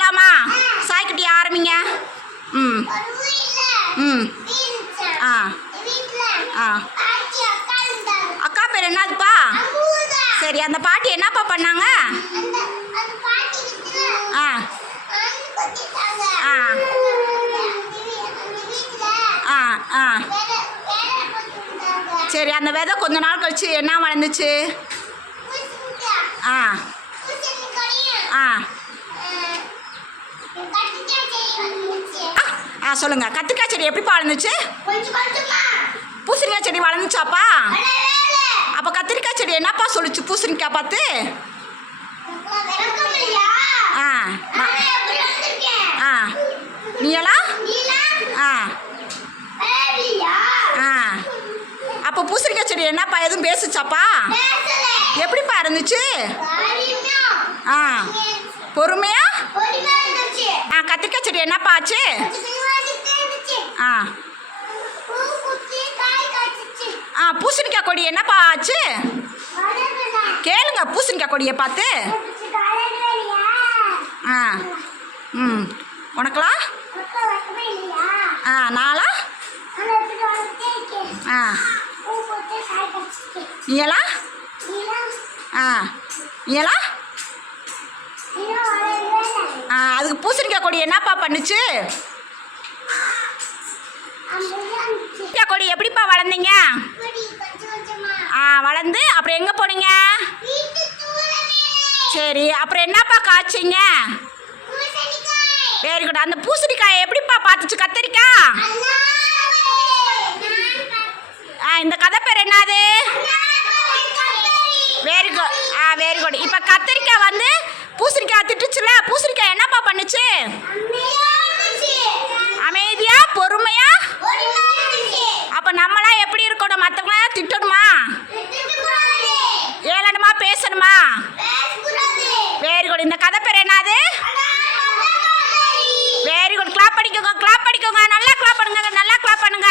போடலாமா சாய்க்குட்டி ஆரம்பிங்க. ம். ம். ஆ. ஆ. அக்கா பேர் என்னதுப்பா? சரி அந்த பாட்டி என்னப்பா பண்ணாங்க? ஆ. ஆ. ஆ ஆ. சரி அந்த விதை கொஞ்ச நாள் கழிச்சு என்ன வளர்ந்துச்சு? ஆ. ஆ சொல்லுங்க. கத்திரிக்காய் செடி எப்படிப்பா வளர்ந்துச்சு? பூசணிக்காய் செடி வளர்ந்துச்சாப்பா? அப்போ கத்திரிக்காய் செடி என்னப்பா சொல்லுச்சு பூசணிக்காய் பார்த்து? ஆ ஆ. நீயெல்லாம் ஆ. ஆ. அப்போ பூசணிக்காய் செடி என்னப்பா? எதுவும் பேசுச்சாப்பா? எப்படிப்பா இருந்துச்சு? ஆ. பொறுமையா? ஆ கத்திரிக்காய் செடி என்னப்பா ஆச்சு? ஆ. ஆ பூசணிக்காய் கொடி என்னப்பா ஆச்சு? கேளுங்க பூசணிக்காய் கொடியை பார்த்து. ஆ ம். உனக்கலா? ஆ நாளா? ஆ. இயலா ஆ. இயலா ஆ அதுக்கு பூசணிக்காய் கொடி என்னப்பா பண்ணுச்சு? எப்படிப்பா வளர்ந்தீங்க? ஆ வளர்ந்து அப்புறம் எங்கே போனீங்க? சரி அப்புறம் என்னப்பா காய்ச்சிங்க? வெரி குட் அந்த பூசணிக்காயை எப்படிப்பா பார்த்துச்சு? கத்திரிக்காய்? ஆ இந்த கதை பேர் என்னது? வெரி குட் ஆ வெரி குட் இப்போ கத்திரிக்காய் வந்து பூசணிக்காய் திட்டுச்சுல பூசணிக்காய் என்னப்பா பண்ணுச்சு அமைதியா பொறுமையா அப்போ நம்மளாம் எப்படி இருக்கணும் மற்றவங்கள திட்டணுமா? ஏளனமா பேசணுமா? வெரி குட் இந்த கதை பேர் என்னது? வெரி குட் கிளாப் பண்ணிக்கோங்க கிளாப் பண்ணிக்கோங்க நல்லா கிளாப் பண்ணுங்க நல்லா கிளாப் பண்ணுங்க.